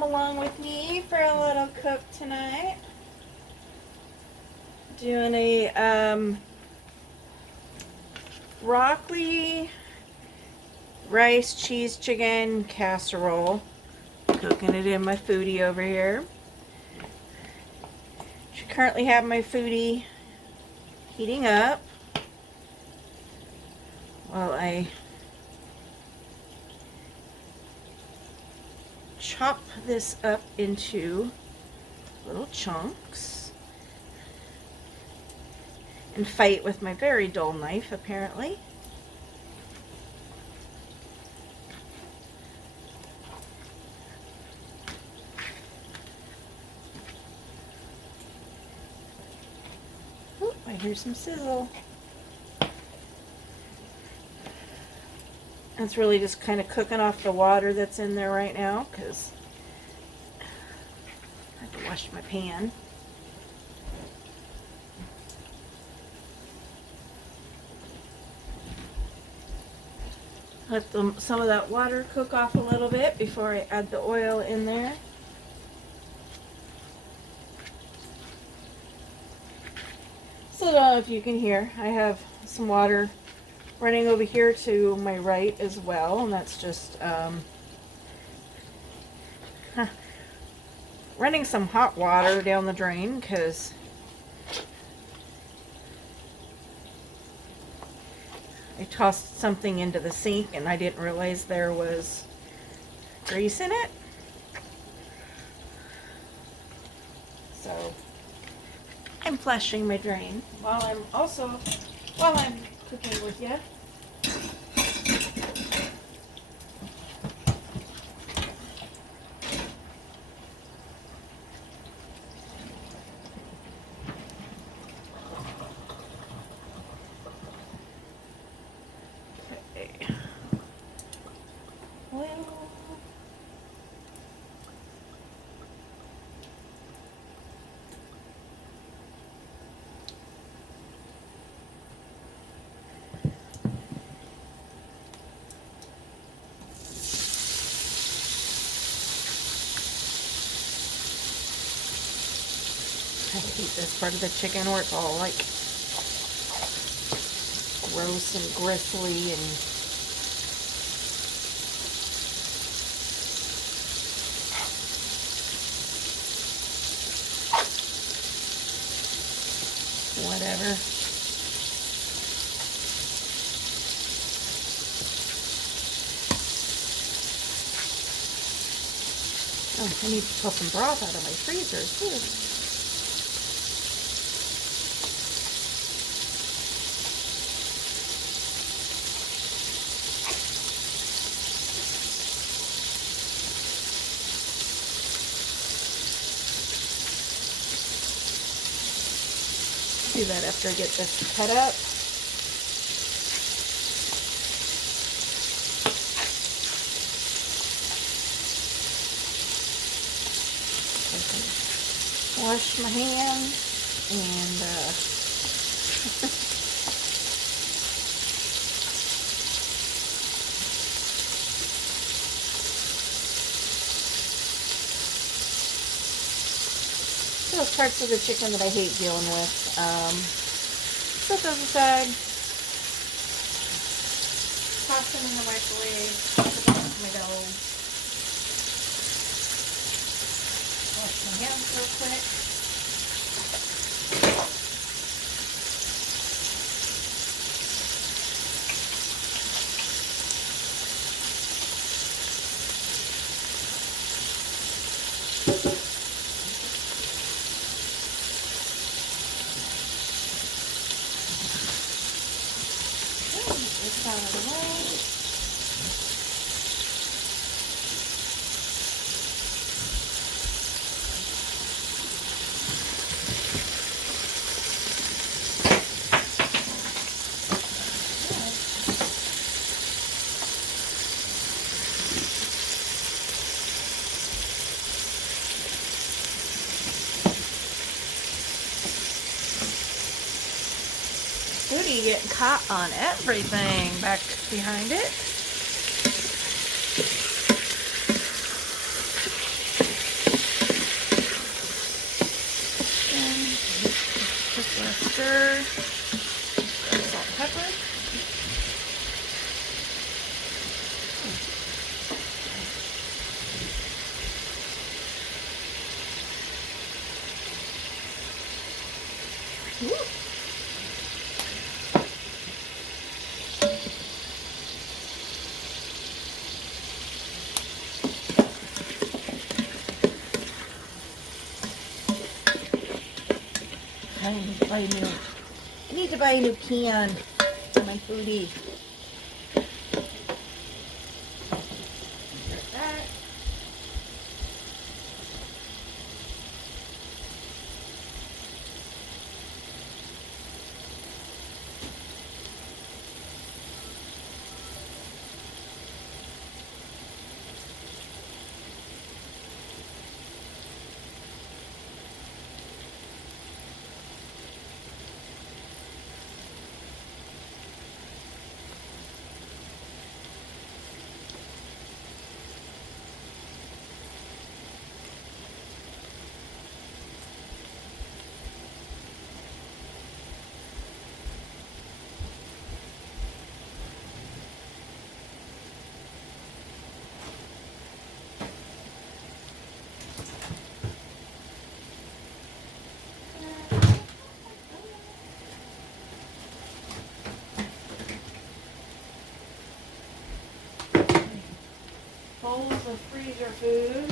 come along with me for a little cook tonight. Doing a broccoli, rice, cheese, chicken casserole. Cooking it in my foodie over here. Should currently have my foodie heating up while I chop this up into little chunks and fight with my very dull knife, apparently. Oh, I hear some sizzle. It's really just kind of cooking off the water that's in there right now because I have to wash my pan. Let some of that water cook off a little bit before I add the oil in there. So I don't know if you can hear, I have some water running over here to my right as well, and that's just running some hot water down the drain because I tossed something into the sink and I didn't realize there was grease in it. So I'm flushing my drain while I'm cooking with you. Okay. Oil. I hate this part of the chicken where it's all like gross and gristly and whatever. Oh, I need to pull some broth out of my freezer too. Do that after I get this cut up. Wash my hands and those parts of the chicken that I hate dealing with. Put those aside. Toss them in the microwave. Put them in my dough. Wash my hands real quick. Out of the way. Foodie getting caught on everything back behind it. buy a new. I need to buy a new can for my foodie. Like that. Bowls of freezer food.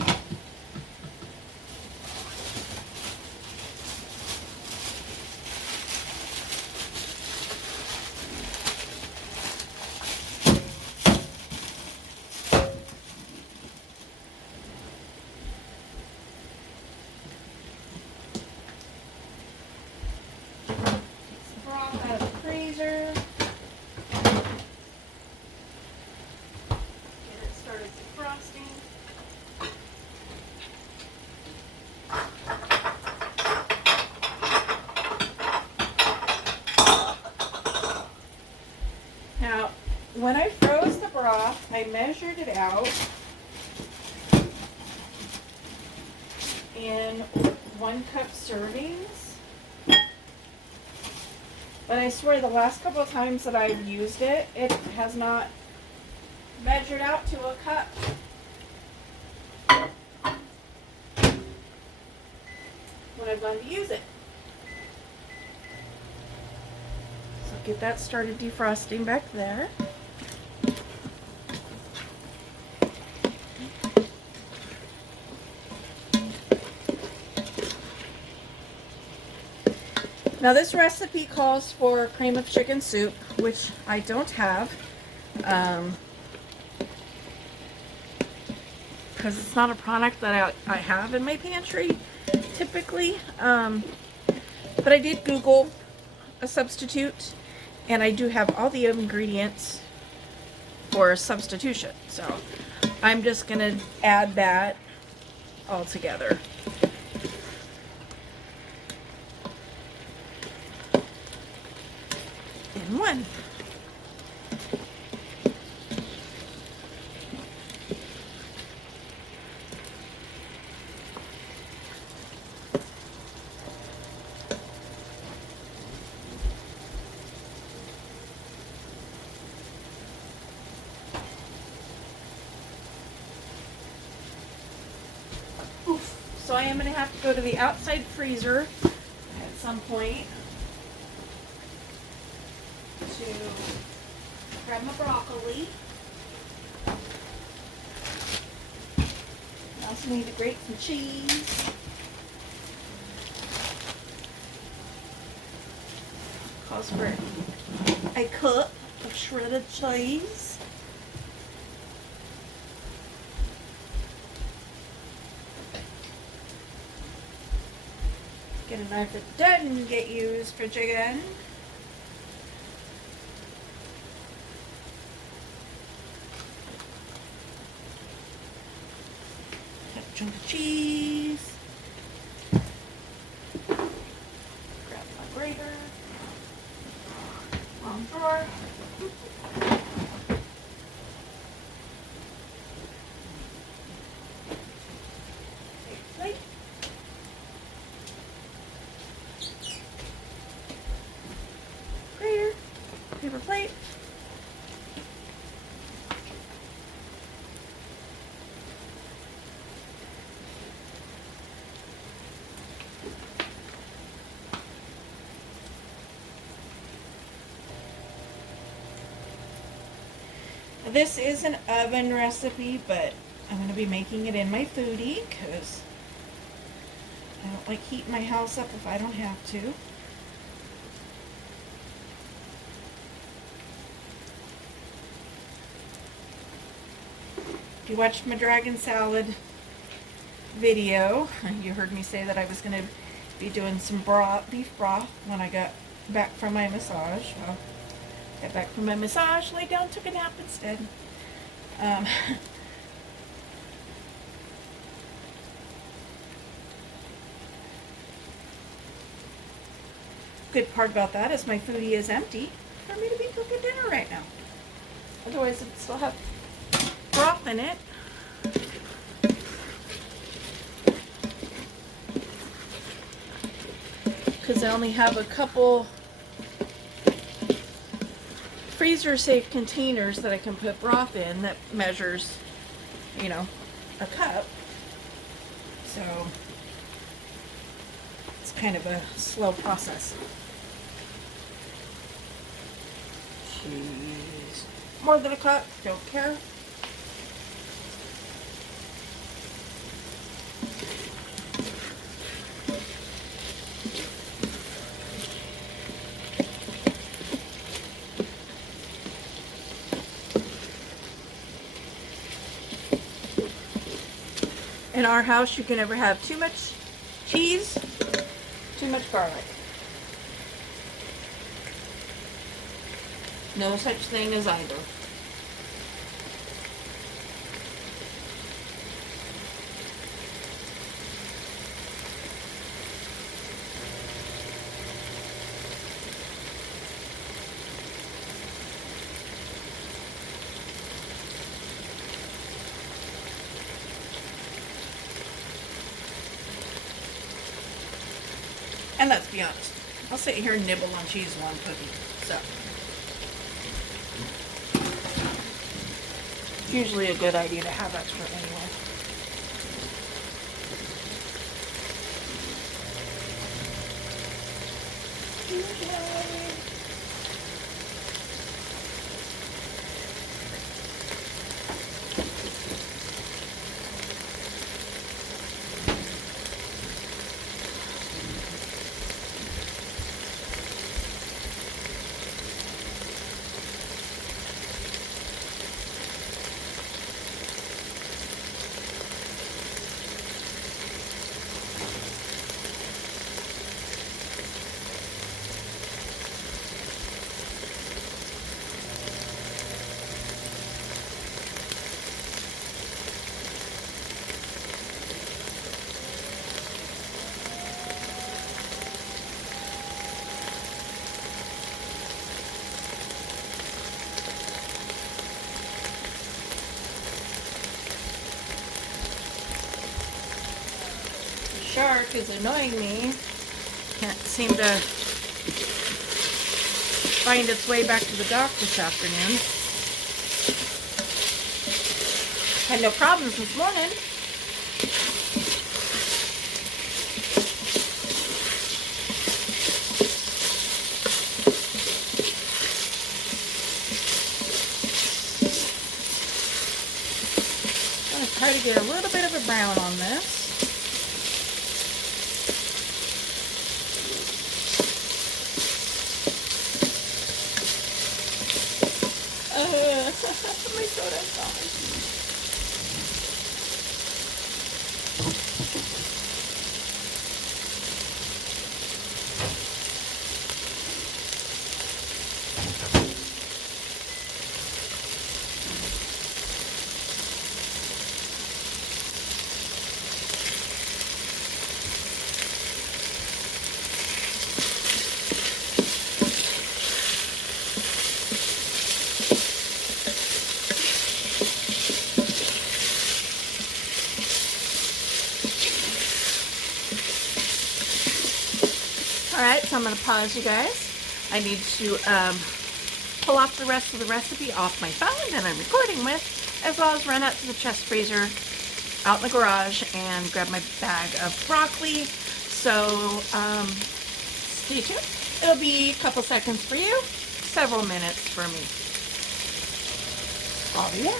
Broth out of the freezer. Get it started defrosting. Now, when I froze the broth, I measured it out in 1 cup servings. But I swear the last couple of times that I've used it, it has not measured out to a cup. When I've gone to use it. So get that started defrosting back there. Now this recipe calls for cream of chicken soup, which I don't have, because it's not a product that I have in my pantry typically. But I did Google a substitute, and I do have all the ingredients for a substitution. So I'm just going to add that all together. In one. So I am going to have to go to the outside freezer at some point to grab my broccoli. I also need to grate some cheese. Calls for a cup of shredded cheese. Get a knife that doesn't get used for chicken. Got a chunk of cheese. Grab my grater. Wrong drawer. Plate. Grater. Paper plate. This is an oven recipe, but I'm going to be making it in my foodie because I don't like heating my house up if I don't have to. If you watched my dragon salad video, you heard me say that I was going to be doing some beef broth when I got back from my massage. Well, got back from my massage, laid down, took a nap instead. Um, good part about that is my foodie is empty for me to be cooking dinner right now. Otherwise, it'd still have broth in it. Because I only have a couple freezer safe containers that I can put broth in that measures, you know, a cup. So it's kind of a slow process. Cheese. More than a cup, don't care. In our house, you can never have too much cheese, too much garlic. No such thing as either. And let's be honest, I'll sit here and nibble on cheese while I'm cooking. So it's usually a good idea to have extra anyway. Shark is annoying me. Can't seem to find its way back to the dock this afternoon. Had no problems this morning. I'm going to try to get a little bit of a brown on this. My soda's gone. Alright, so I'm going to pause you guys. I need to pull off the rest of the recipe off my phone that I'm recording with, as well as run out to the chest freezer out in the garage and grab my bag of broccoli. So stay tuned. It'll be a couple seconds for you, several minutes for me. Oh yeah.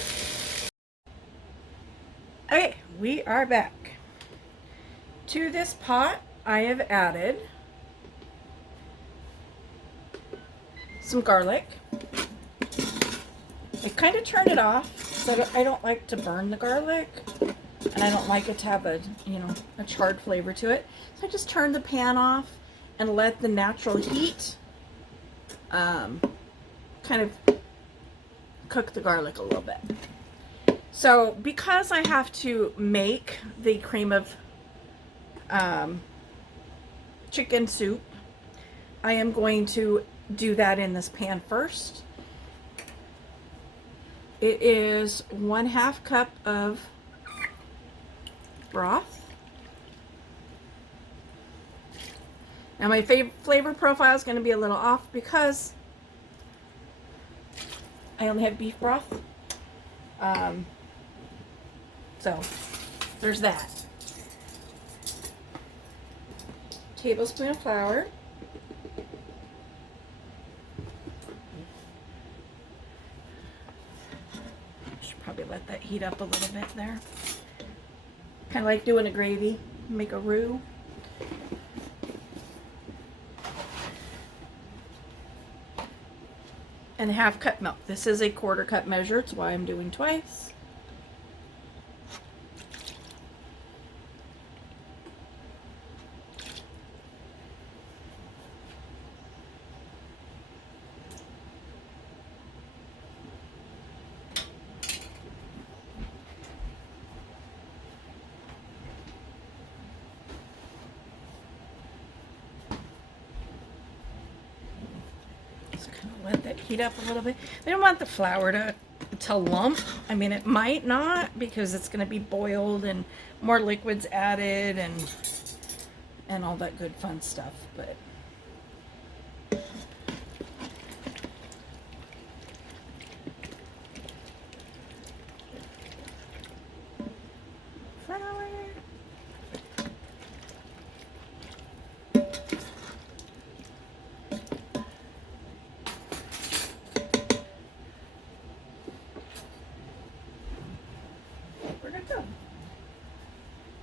Okay, we are back. To this pot, I have added some garlic, I kind of turn it off so I don't like to burn the garlic, and I don't like it to have a, you know, a charred flavor to it. So I just turn the pan off and let the natural heat kind of cook the garlic a little bit. So because I have to make the cream of chicken soup, I am going to do that in this pan first. It is 1/2 cup of broth. Now my flavor profile is going to be a little off because I only have beef broth. So there's that. Tablespoon of flour. Should probably let that heat up a little bit there. Kind of like doing a gravy, make a roux. And 1/2 cup milk. This is a 1/4 cup measure, that's why I'm doing twice. Let that heat up a little bit. I don't want the flour to lump. I mean, it might not because it's going to be boiled and more liquids added and all that good fun stuff. But flour.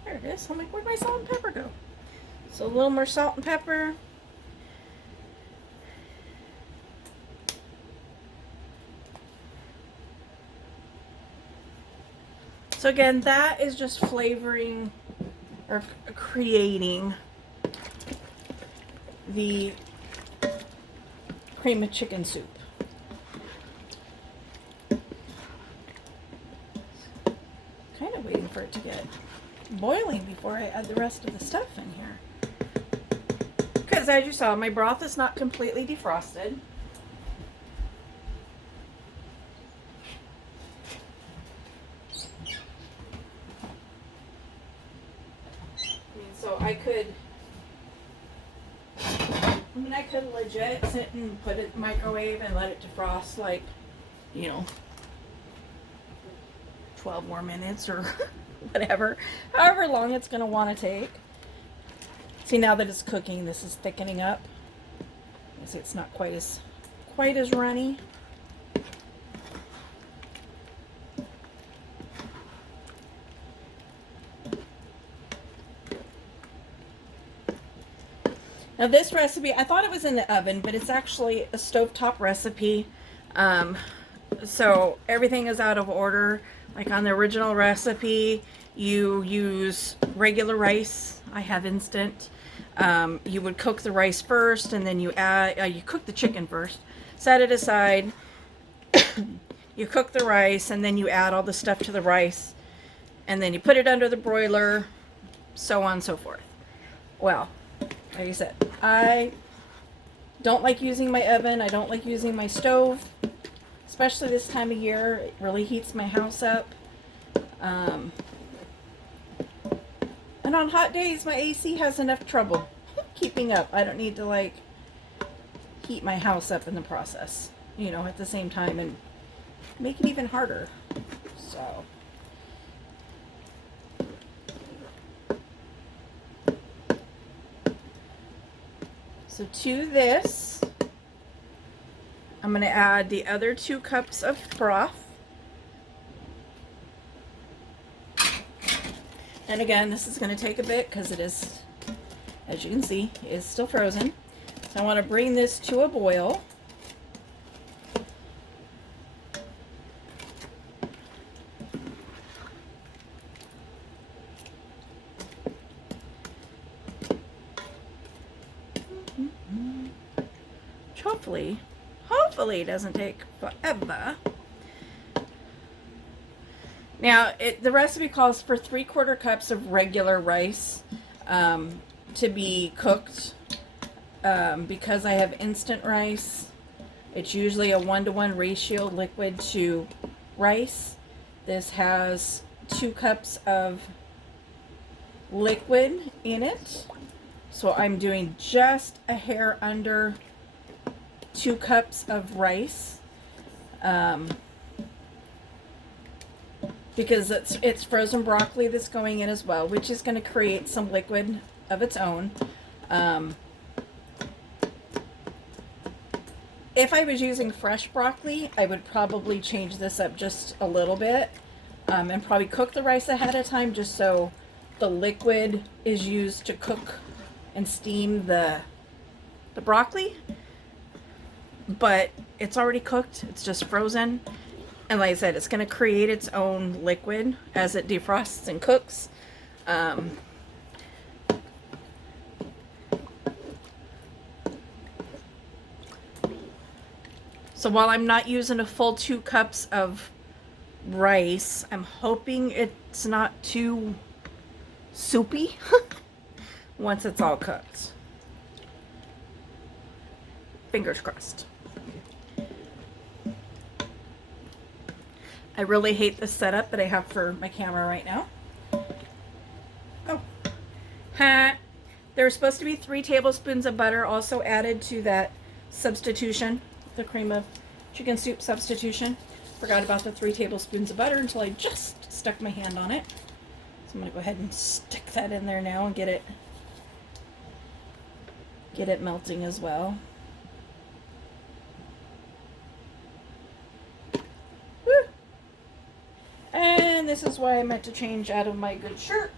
There it is. I'm like, where'd my salt and pepper go? So a little more salt and pepper. So again, that is just flavoring or creating the cream of chicken soup. Kind of waiting for it to get boiling before I add the rest of the stuff in here. Because as you saw, my broth is not completely defrosted. So I could legit sit and put it in the microwave and let it defrost like, you know, 12 more minutes or whatever, however long it's going to want to take. See, now that it's cooking, this is thickening up. You see, it's not quite as runny. Now this recipe, I thought it was in the oven, but it's actually a stovetop recipe. So everything is out of order. Like on the original recipe, you use regular rice. I have instant. You would cook the rice first, and then you cook the chicken first. Set it aside. You cook the rice, and then you add all the stuff to the rice, and then you put it under the broiler, so on and so forth. Well, like I said, I don't like using my oven. I don't like using my stove, especially this time of year. It really heats my house up. And on hot days, my AC has enough trouble keeping up. I don't need to like heat my house up in the process, you know, at the same time and make it even harder. So to this, I'm going to add the other 2 cups of broth. And again, this is going to take a bit because it is, as you can see, is still frozen. So I want to bring this to a boil. hopefully it doesn't take forever. Now, the recipe calls for 3/4 cups of regular rice to be cooked. Because I have instant rice, it's usually a 1-to-1 ratio liquid to rice. This has 2 cups of liquid in it. So I'm doing just a hair under 2 cups of rice. Because it's frozen broccoli that's going in as well, which is going to create some liquid of its own. If I was using fresh broccoli, I would probably change this up just a little bit and probably cook the rice ahead of time just so the liquid is used to cook and steam the broccoli. But it's already cooked. It's just frozen. And like I said, it's going to create its own liquid as it defrosts and cooks. So while I'm not using a full 2 cups of rice, I'm hoping it's not too soupy once it's all cooked. Fingers crossed. I really hate the setup that I have for my camera right now. Oh. There's supposed to be 3 tablespoons of butter also added to that substitution, the cream of chicken soup substitution. Forgot about the 3 tablespoons of butter until I just stuck my hand on it. So I'm going to go ahead and stick that in there now and get it melting as well. Woo! And this is why I meant to change out of my good shirt.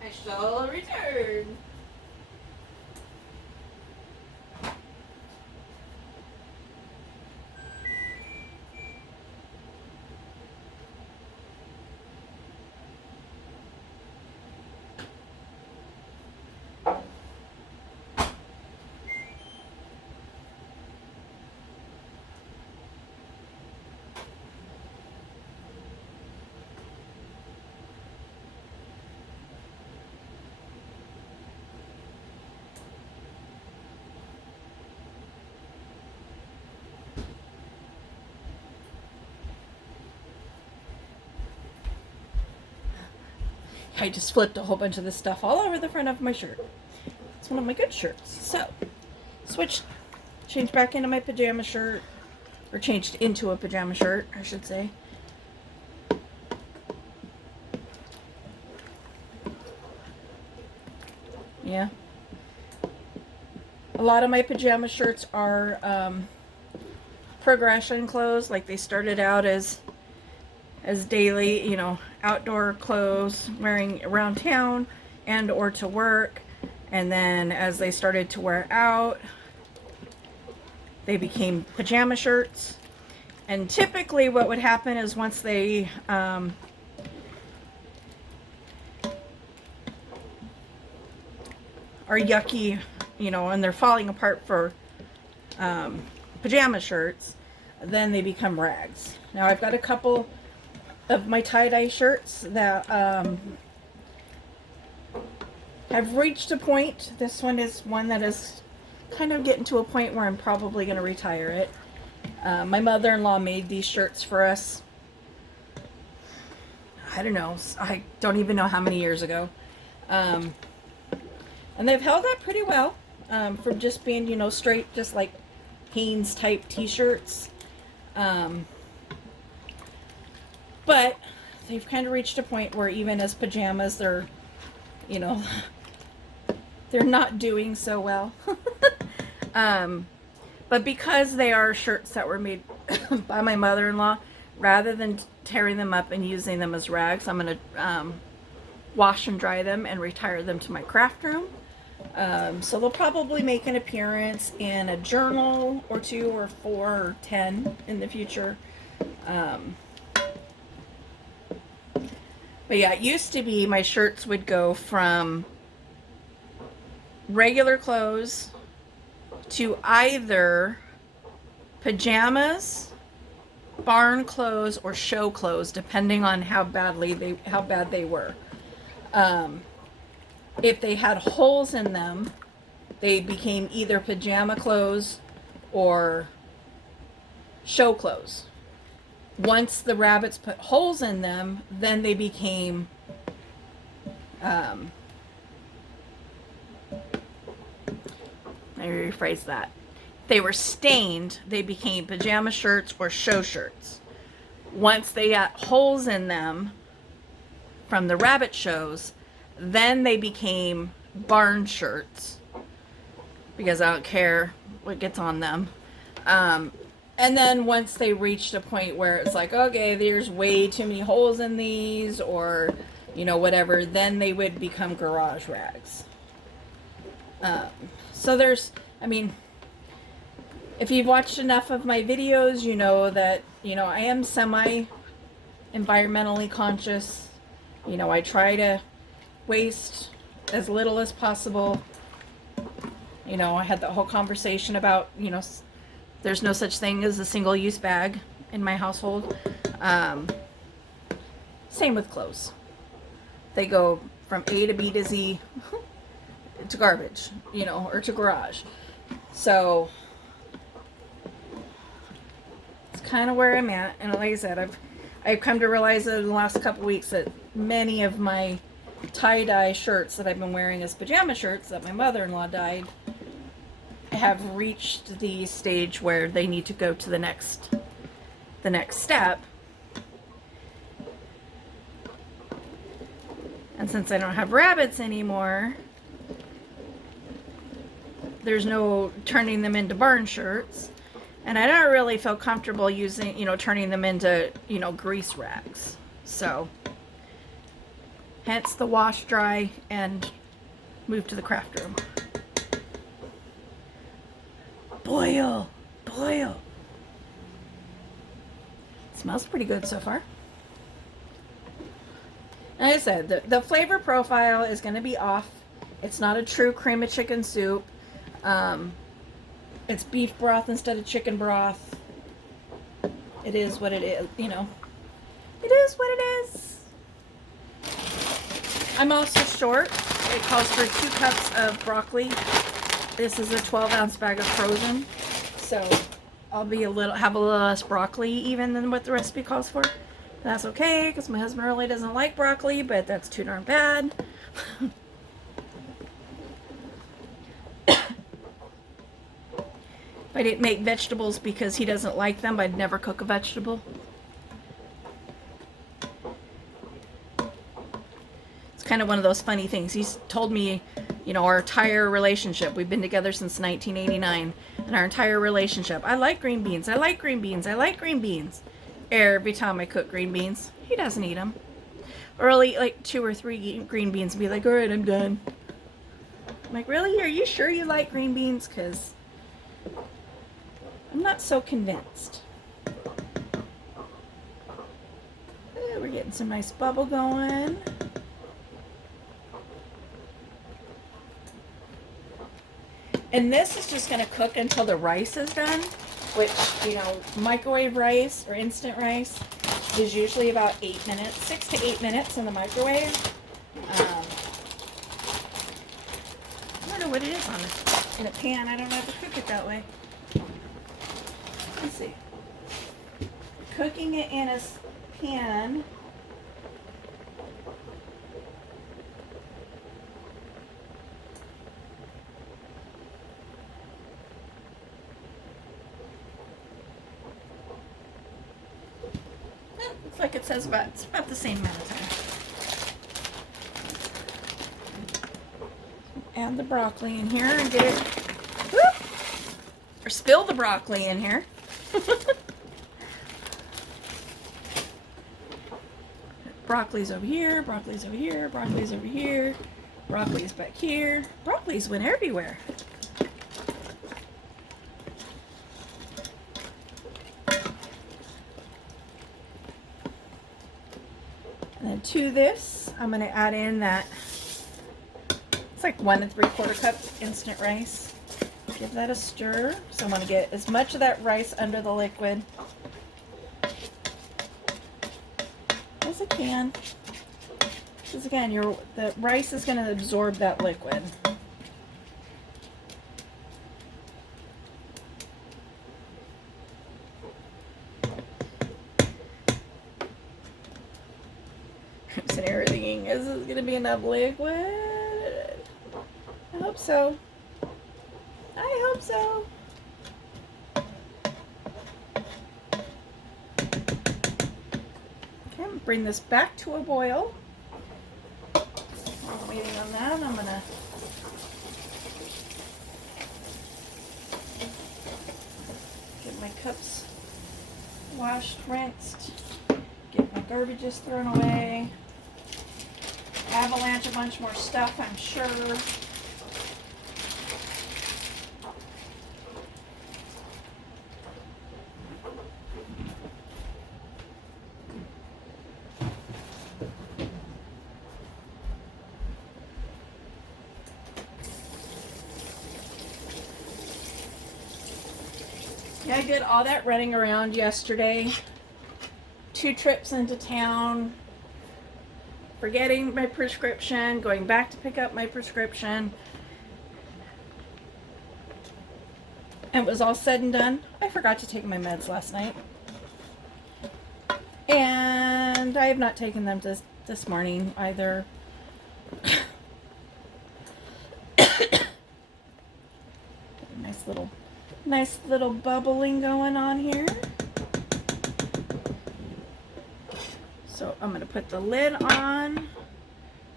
I shall return. I just flipped a whole bunch of this stuff all over the front of my shirt. It's one of my good shirts. So, changed back into my pajama shirt, or changed into a pajama shirt, I should say. Yeah. A lot of my pajama shirts are progression clothes, like they started out as daily, outdoor clothes wearing around town and or to work, and then as they started to wear out, they became pajama shirts. And typically what would happen is once they are yucky, and they're falling apart for pajama shirts, then they become rags. Now I've got a couple of my tie-dye shirts that have reached a point. This one is one that is kind of getting to a point where I'm probably going to retire it. My mother-in-law made these shirts for us. I don't know. I don't even know how many years ago. And they've held up pretty well from just being, straight, just like Hanes type t-shirts. But they've kind of reached a point where even as pajamas, they're not doing so well. But because they are shirts that were made by my mother-in-law, rather than tearing them up and using them as rags, I'm going to wash and dry them and retire them to my craft room. So they'll probably make an appearance in a journal or 2 or 4 or 10 in the future. But yeah, it used to be my shirts would go from regular clothes to either pajamas, barn clothes, or show clothes, depending on how bad they were. If they had holes in them, they became either pajama clothes or show clothes. Once the rabbits put holes in them, then they became let me rephrase that. If they were stained, they became pajama shirts or show shirts. Once they got holes in them from the rabbit shows, then they became barn shirts, because I don't care what gets on them. And then once they reached a point where it's like, okay, there's way too many holes in these, or, you know, whatever, then they would become garage rags. So there's, I mean, if you've watched enough of my videos, you know that, you know, I am semi-environmentally conscious. You know, I try to waste as little as possible. You know, I had the whole conversation about, you know, there's no such thing as a single-use bag in my household. Same with clothes. They go from A to B to Z to garbage, you know, or to garage. So it's kind of where I'm at. And like I said, I've come to realize in the last couple weeks that many of my tie-dye shirts that I've been wearing as pajama shirts that my mother-in-law dyed have reached the stage where they need to go to the next step. And since I don't have rabbits anymore, there's no turning them into barn shirts. And I don't really feel comfortable using, you know, turning them into, you know, grease rags. So, hence the wash, dry, and move to the craft room. Boil, boil. It smells pretty good so far. Like I said, the flavor profile is going to be off. It's not a true cream of chicken soup. It's beef broth instead of chicken broth. It is what it is, you know. It is what it is. I'm also short. It calls for 2 cups of broccoli. This is a 12-ounce bag of frozen. So I'll be have a little less broccoli even than what the recipe calls for. That's okay, because my husband really doesn't like broccoli, but that's too darn bad. If I didn't make vegetables because he doesn't like them, I'd never cook a vegetable. It's kind of one of those funny things. He's told me, you know, our entire relationship, we've been together since 1989, and our entire relationship, I like green beans, I like green beans, I like green beans. Every time I cook green beans, he doesn't eat them. Or I'll eat like 2 or 3 green beans and be like, all right, I'm done. I'm like, really? Are you sure you like green beans? Because I'm not so convinced. We're getting some nice bubble going. And this is just going to cook until the rice is done, which, you know, microwave rice or instant rice is usually about 8 minutes, 6 to 8 minutes in the microwave. I don't know what it is on in a pan. I don't know how to cook it that way. Let's see. Cooking it in a pan. Looks like it says it's about the same amount of time. Add the broccoli in here and get it, whoop, or spill the broccoli in here. Broccoli's over here, broccoli's over here, broccoli's over here, broccoli's back here. Broccoli's went everywhere. And then to this, I'm going to add in that, it's like 1 3/4 cup instant rice. Give that a stir. So I'm going to get as much of that rice under the liquid as I can. Because again, the rice is going to absorb that liquid. I'm sitting here thinking, is this going to be enough liquid? I hope so. I hope so. Okay, I'm gonna bring this back to a boil. While I'm waiting on that, I'm gonna get my cups washed, rinsed, get my garbages thrown away. Avalanche a bunch more stuff, I'm sure. Yeah, I did all that running around yesterday. 2 trips into town, forgetting my prescription, going back to pick up my prescription. And it was all said and done. I forgot to take my meds last night. And I have not taken them this morning either. Nice little bubbling going on here. So I'm going to put the lid on,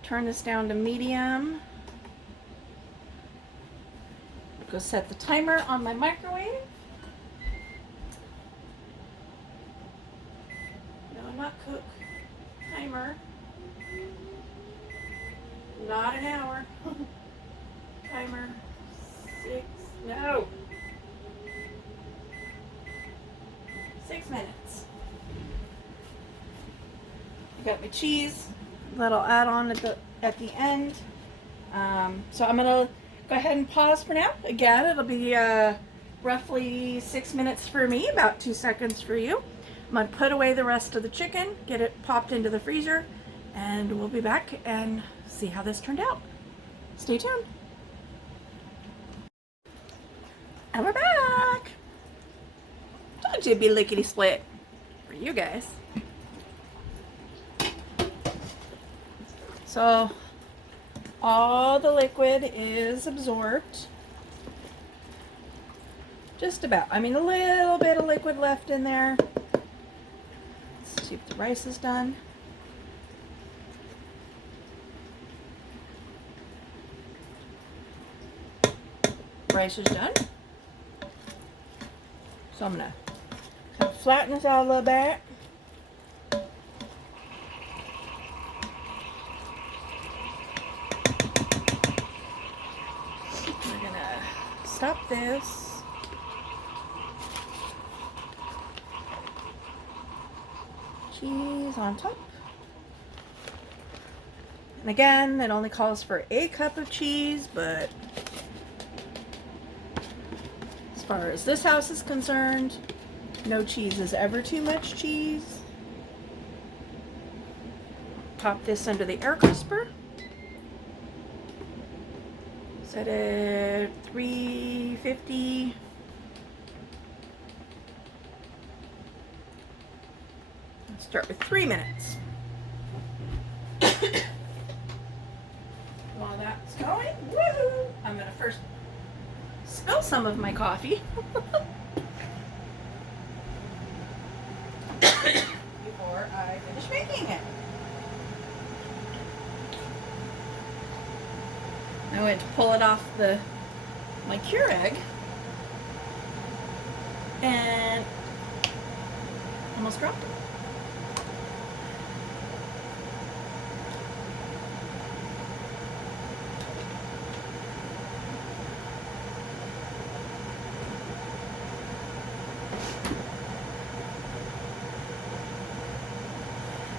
turn this down to medium. Go set the timer on my microwave. No, not cook. Timer. Not an hour. Timer. 6. No. 6 minutes. I got my cheese that'll add on at the end. So I'm gonna go ahead and pause for now. Again, it'll be roughly 6 minutes for me, about 2 seconds for you. I'm gonna put away the rest of the chicken, get it popped into the freezer, and we'll be back and see how this turned out. Stay tuned. And we're back. Told you it'd be lickety split for you guys. So all the liquid is absorbed. Just about. I mean, a little bit of liquid left in there. Let's see if the rice is done. Rice is done. So I'm gonna kind of flatten this out a little bit. We're gonna stop this. Cheese on top. And again, it only calls for a cup of cheese, but as far as this house is concerned, no cheese is ever too much cheese. Pop this under the air crisper. Set it 350. Let's start with 3 minutes. While that's going, woohoo! I'm gonna first spill some of my coffee before I finish making it. I went to pull it off my Keurig and almost dropped it.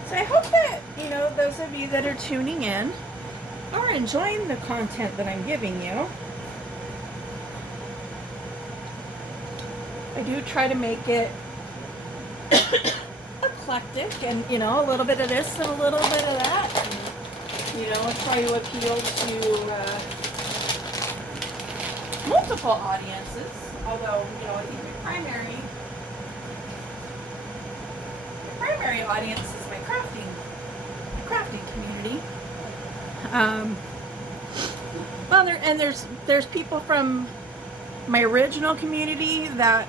So I hope that, those of you that are tuning in are enjoying the content that I'm giving you. I do try to make it eclectic and, you know, a little bit of this and a little bit of that. And, you know, I try to appeal to multiple audiences. Although, you know, I think the primary audience is my crafting community. Well, there's people from my original community that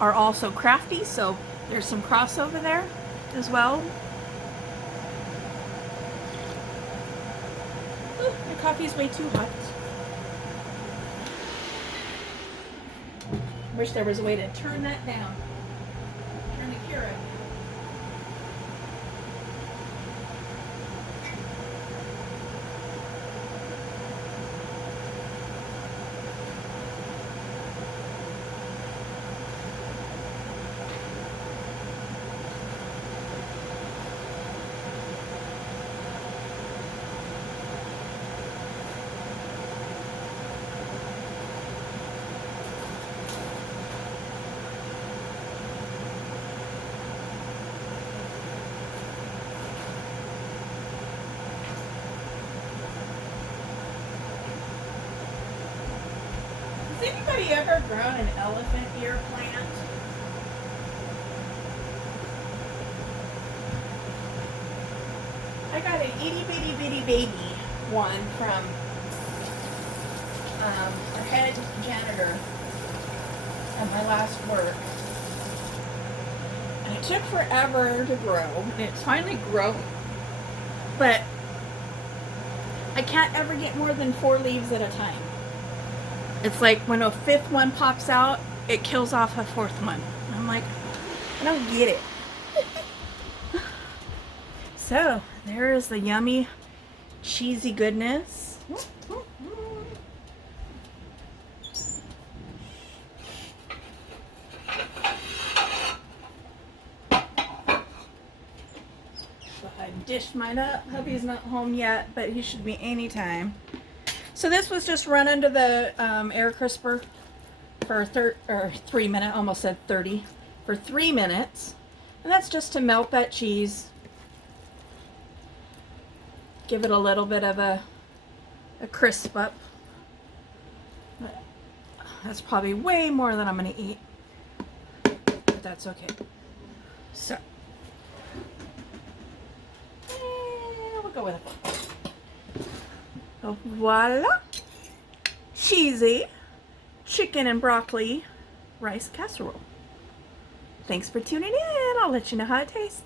are also crafty, so there's some crossover there as well. Ooh, my coffee's way too hot. Wish there was a way to turn that down. Turn the Keurig. Has anybody ever grown an elephant ear plant? I got an itty bitty baby one from our head janitor at my last work. And it took forever to grow, and it's finally growing. But I can't ever get more than 4 leaves at a time. It's like when a 5th one pops out, it kills off a 4th one. I'm like, I don't get it. So, there is the yummy, cheesy goodness. So I dished mine up. Hubby's not home yet, but he should be anytime. So this was just run under the air crisper for 3 minutes, almost said 30, for 3 minutes. And that's just to melt that cheese. Give it a little bit of a crisp up. That's probably way more than I'm going to eat. But that's okay. So, we'll go with it. So voila, cheesy chicken and broccoli rice casserole. Thanks for tuning in. I'll let you know how it tastes.